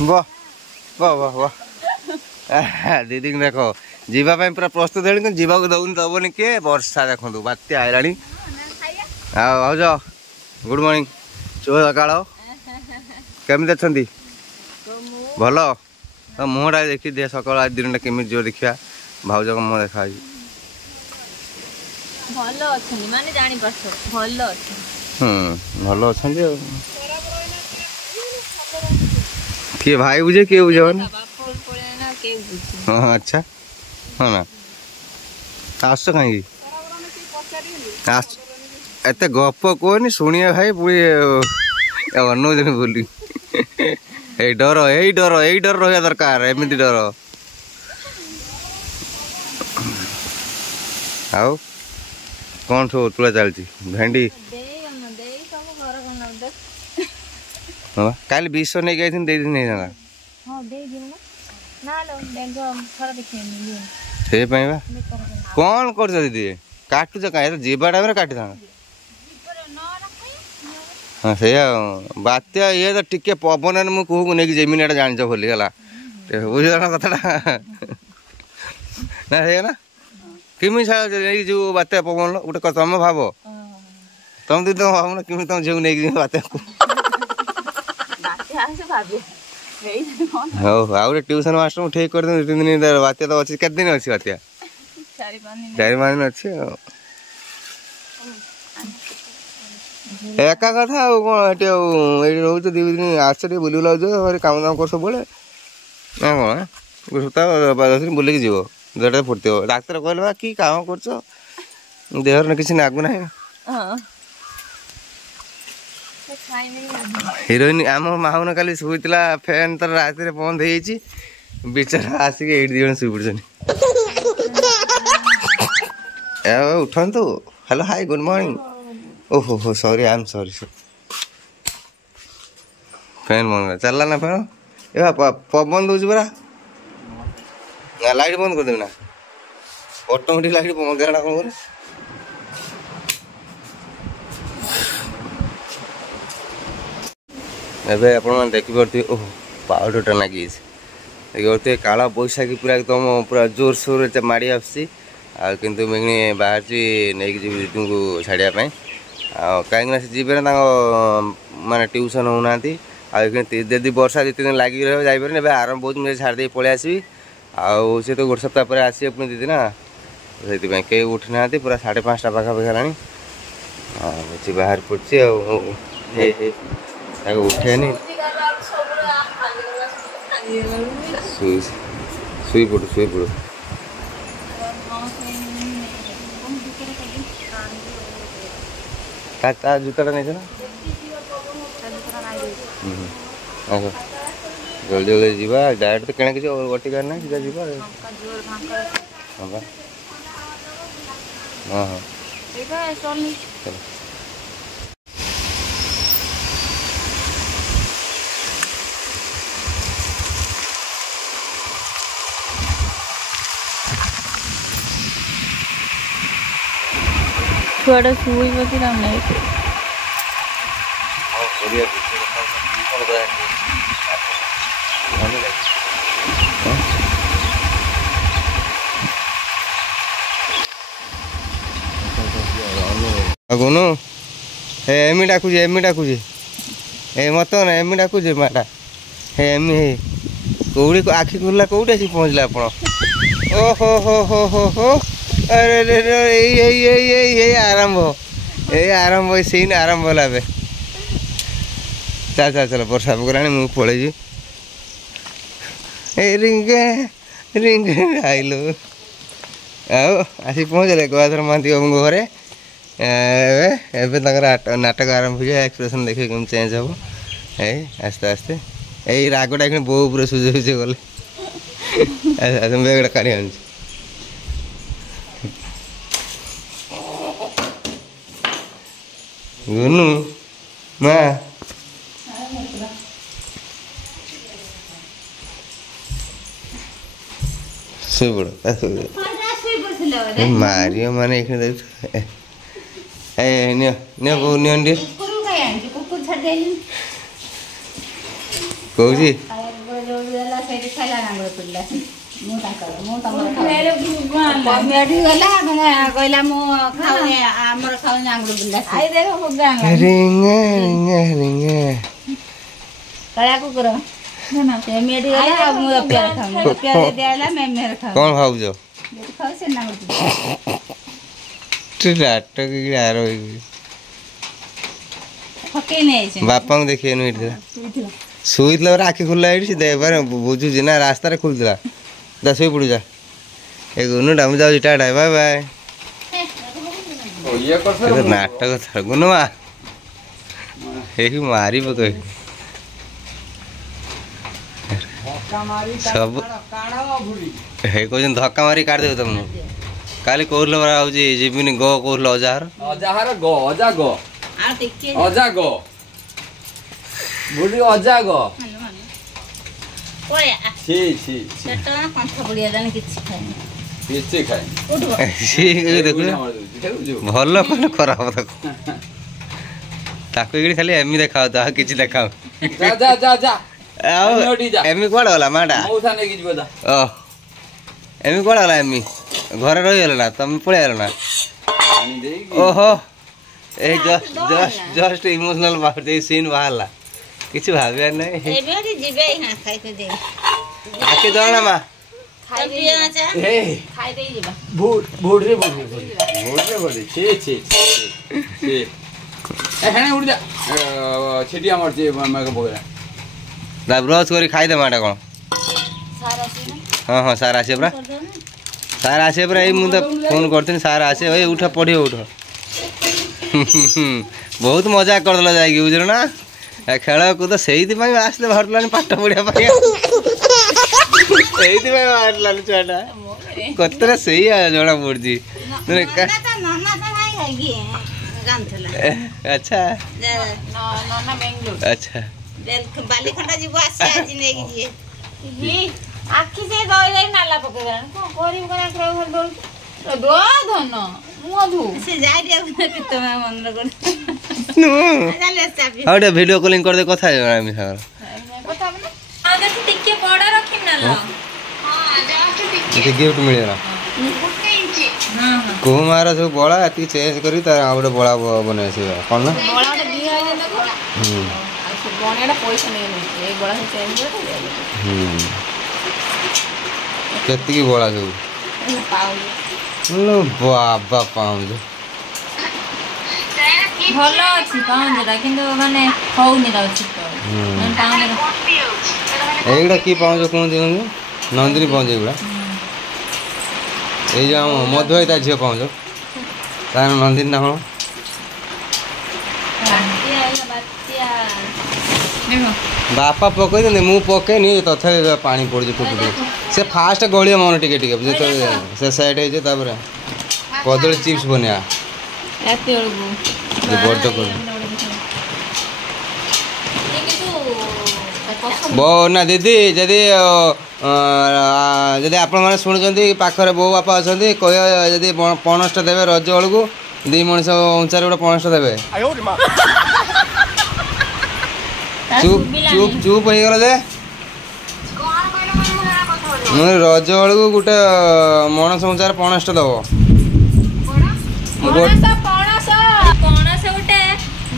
वाह वाह वाह वाह दीदी देख जीवाई पूरा प्रस्तुत है जीवा को दौन दबनी किए वर्षा देखो बात्या आईला भाज गुड मॉर्निंग शुभ सकाल केमी अच्छा भल मुहटा देखी दे सकाल आज दिन केमी जो देखा भाज को मुह देखा भल अच्छा किए भाई बुझे किए बुझे हाँ अच्छा हाँ ना आस कहीं एत गप कहनी शुणिया भाई पूरी अनौजन बोली डर रहा दरकार एमती डर आउ कौन सब तुला चलती भेंडी हाँ कल विष नहीं गई थी नहीं जाना से कौन कर दीदी काटुच कहीं जीवा टाइम काटी था हाँ से बात्या ये तो टिके पवन मुझे कहूँ नहीं जमीन जान भूली गला बुझ कथा ना है ना किमी जो बात्या पवन गोटे तुम भाव तुम दीदी तुम भाव ना किमी तुम झील नहीं बात्या हाँ ट्यूशन मास्टर ठीक कर दिन बात्या तो अच्छी केते दिन अच्छी बात्या 4-5 दिन अच्छी एका कथा कौन रोज 2 दिन आस बुल बुला काम दाम कर सब ना कौन सप्ताह 10 दिन बुलिक जीव देहटा फुर्ती हो डाक्तर कहले कि काम कर देहर किसी नागुना हिरोइन आम माहन काली शुला फैन तर रात बंद हो बेचारा आसिक ये 2 जन शुई पड़े उठंतु हेलो हाय गुड मॉर्निंग ओहो हो sorry I am sorry fan बंद चलला ना फैन ए पवन दौर परा लाइट बंद कर देना ऑटोमेटिक लाइट बंद करना कौन एबे आपण देखिपे ओह पाउडरटा लगी देखिए काला बैशाखी पूरा एकदम पूरा जोर सोर माड़ी आसी किंतु मिगनी बाहर नहीं दीदी को छाड़ापी कहीं जीवे ना माने ट्यूशन होना आदि वर्षा 2-3 दिन लगी रही आरंभ बहुत मुझे छाड़ी पलि आसवि आउ सी तो 1 सप्ताह पर आसी अपनी दीदी ना से कई उठी ना पूरा 5:30 पाखापाखि है बाहर पड़ी उठेनी शुई पड़ू जूता नहीं ना जल्दी जल्दी जीवा डायरेक्ट तो कण किसी गटी कर ना सीधा जीवा हाँ हाँ चलो छुआटा शुई बस नहीं गुनु एमी डाकुजे ए मत ना एमी डाकुजे माटा हे एमी हे कौड़ी आखि खुला कौटी आसी पहुँचला आप ओहो अरे आरंभ सीन आरंभ है चल चल चल वर्षा पकड़ा मुझे पलि रिंगे आइलु आसी पहुँचले गदाधर महांती बाबू घरे एवं नाटक आरंभ हो एक्सप्रेशन देखिए कम चेंज हम है आस्ते आस्ते यही रागटा कि बो पूरा सुझे सुझे गले बेगटा काढ़ी आन गुनु माँ शुपड़ मारियो माने कहूँ मेडी खाइला नांगुर पिल्ला मु ताकर मु तमर मेडी गला माने कहला मु खाउने हमर खाउ नांगुर पिल्ला आई देखो भगवान रिंगे रिंगे रिंगे कला कुकुर ना ते मेडी गला मु प्यार खाउ प्यार देला मैं मेरे खाउ कौन खाऊ जो खाउ से नांगुर पिल्ला नाटक की यार फके नहीं छै बापा को देखिए नु इधर सुईतला आखि खुला इसी दे बारे बुझु जी ना रास्ता रे खुलतला दस ही पड़ जा एक गुनु डाम जाऊ टाटा बाय बाय ओ ये कर नाटक था गुनुआ एक मारी पके सब हे को जन धक्का मारी काट दे तुम काली कोरले बरा होजी जीबिनी गो कोरले अजार गो अजा गो आ टिके अजा गो बुढ़ी अजा गो ओया छी छी सेटा पंथ बुढ़िया दान किछि खाइ उठो सी देखु भलो कोन खराब देखो ताको इगडी खाली एमी देखाओ ता किछि देखाओ जा जा जा जा एमी कोड होला माडा मौसा ने की जबदा ओ एमी कोड होला एमी घर रही गेल ना तुम पळे गेल ना पानी देगी ओहो ए जस्ट इमोशनल बात दे सीन बाहरला किछ भाबिया नै ए बेरी जिबे हा खाइ के दे आके दना मा खाइ दिया चा ए खाइ दे जिबा बुढ़ी छी छी छी ए हने उड़ जा छिटी हमर जे मगे बोला दा ब्रश करी खाइ दे माडा कोन सारा छी ना हां हां सारा आसे ब्रा सारा आसे ब्रा ए मु त फोन करथिन सारा आसे ओए उठ पढियो उठ बहुत मजा कर दला जाई बुझलो ना खेल कूद से आसते बाहर पाठ पढ़िया छुआटा कतरा से जना पड़ी अच्छा अच्छा बालीखंडा जीव आसी आज नै जी आखी से दई दई नाला पकेबा को करिम कना कर दो दो धन मधु से जाय दिया पितमा मन कर नु आउटे वीडियो कॉलिंग कर दे कथा आमी सागर कथा बने आ देख टिके बड़ा रखिम ना लो हां जस्ट टिके गिफ्ट मिलेला हां को मारा सब बड़ा अति चेंज करी त आउटे बड़ा बने से कोन ना बड़ा दिया है देखो बनेडा पैसा नहीं ए बड़ा से चेंज कर केती की बड़ा सब लो बाबा पाउंड भलो अछि पाउंड रा किंतु माने होउनी रहछि तो पाउंड एगडा की पाउंड कोन दिनु नंदिनी पाउंड एगडा ए जा मधुई ता झियो पाउंड तार नंदिनी ना हो बापा पकई दे मु पके नि तथे पानी पड़ जे टुटु से फास्ट गळिया मन टिके टिके जे तो से साइड हे जे तापर कदली चिप्स बनिया एते ओळगु जे बड्ड कर बो ना दीदी जदी जदी आपण माने सुनजंती पाखरे बो बापा अछंती कय जदी पणस्ट देबे रज ओळगु दी मनिस उंचार गोटे पणस्ट देबे चुप चुप चुप हो गला जे रज बेलू गोटे मणस उचार पणस दब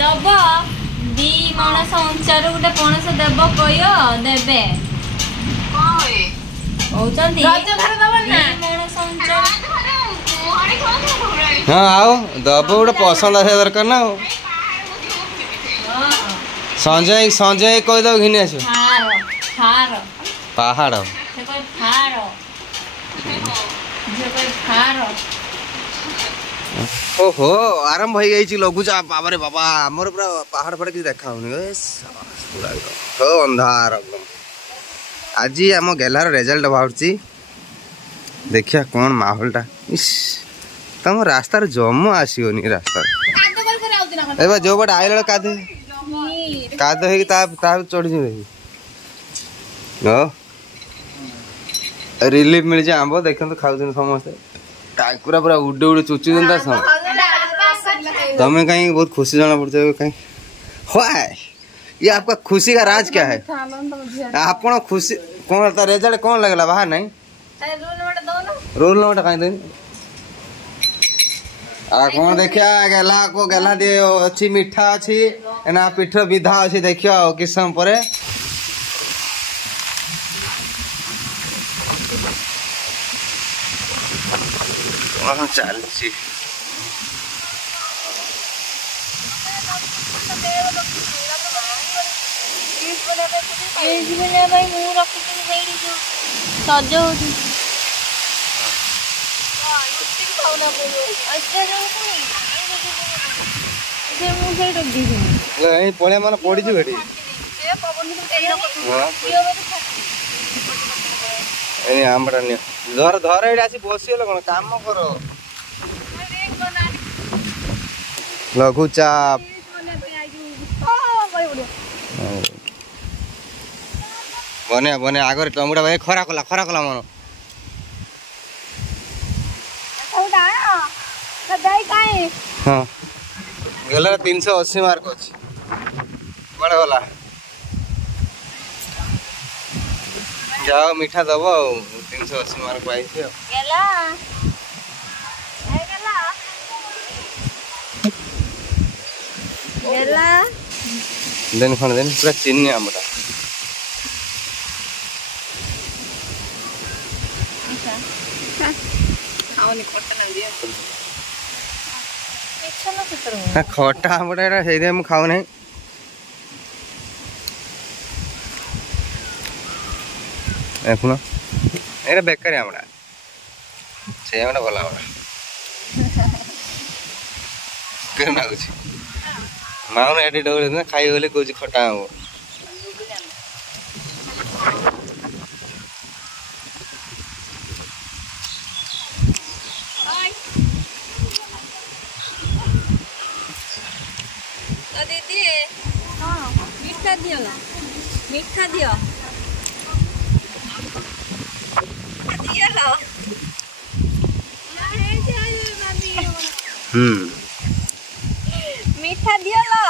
दब दी मणस उचार गोटे पणस देव कय देबे हाँ आओ दब गोटे पसंद आसा दरकार ना संजय संजय कहीद घिनी आस पहाड़ ओहो आरंभ हो गई लघुचाप बाबा बाबा आमर पूरा पहाड़ फड़ किसी देखा हो अंधार एकदम आज आम गेलार रिजल्ट बाहर देखिया कौन माहौलटा इस तुम रास्तार जम आसोनी रास्ता जो बट आइला कादे काद चढ़ी रिलीफ मिल जाए आंब देख तो खाऊ समस्ते टाकुरा पूरा उड़े उड़े चुची दिता तुम्हें कहीं बहुत खुशी जाना पड़ता है कहीं ये आपका खुशी का राज क्या है आप खुशी कौन तार रेजल्ट कौन लगला बाहर नहीं रोल नंबर कहीं दिन आ कौन देखिया गेला को गेला दे अच्छी मीठा अच्छी ना पिठ विधा अच्छी देखियो किस समय परे चल पड़े मन पड़ी आमटा धर धर ये आसी बसगल कौन काम कर लघुचाप बने बने आगर टमुटा भाई खरा कला मन हाँ गला 380 मार्क अच्छी बड़े गला जाओ मीठा दब 380 मार्क पाई देन खण देन पूरा चिन्नी आमटा खटा आमटा से खाऊ ना देखुन ये बेकारी आमटा से आमटा भल आमटा केना लाଗୁଛି माउन एडी डोरे ना खाई होले कोची खटा हो तो दीदी हां मीठा दियो ना मीठा दियो दियो लो मीठा दियो लो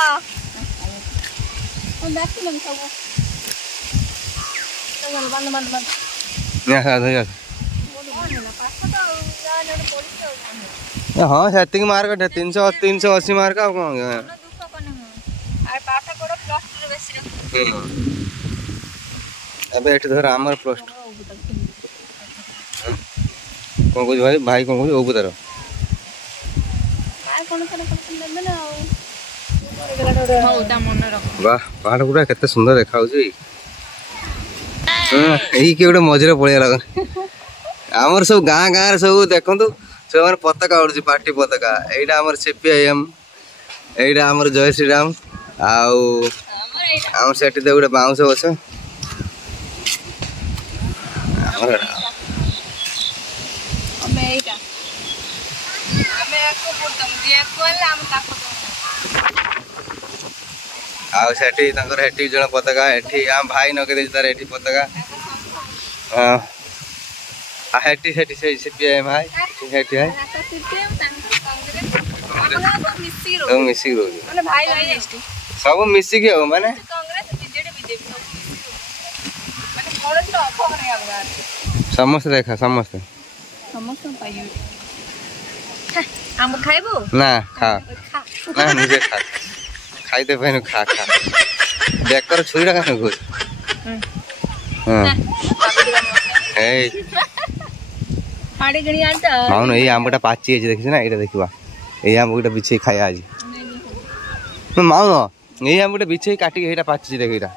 ओ देखि लम सब चल बंद बंद बंद या जा हाँ सेटिंग मार्क 380 मार्क आ कौन पाठ पढ़ो प्लस 2 बेसी अबे एठ धर आमर प्लस कौन कुछ भाई भाई कौन कुछ ओ बुतार काय कोन लेबे ना मौदा मन रख वाह पहाड़ गुड़ा केते सुंदर देखाउ छी एही के गोटे मझरे पळिया लागन आमर सब गाँ गाँ सब देखंतु सब माने पताका उड़छि पार्टी पताका एइडा हमर सीपीआईएम एइडा हमर जय श्री राम आउ हमर सेठी दे गोटे बाउंस अछि हमर हमें एइटा हमें को बोलतम दिया कोले हम ताको आउ सेठी तंकर हेठी जण पताका हेठी हम भाई नके दे तार हेठी पताका हां आ हेठी हेठी से सीपीआईएम भाई हेठी है तो मिसी रो माने भाई भाई एसटी सब मिसी के हो माने कांग्रेस बीजेडी बीजेपी सब माने कॉलेज रो अफो नहीं आबगा समस्त देखा समस्त पाइयो हम खाइबो ना खा ना मुझे खा खाइते पहन खा खा देख कर छुरी रखा न कुछ हां ए पाड़ी गणी आंटा माउन ए आंबटा पाची है देखिस ना एटा देखिबा ए आंबटा बिछे खाया आज माउन ए आंबटा बिछे काटी एटा पाची देख एटा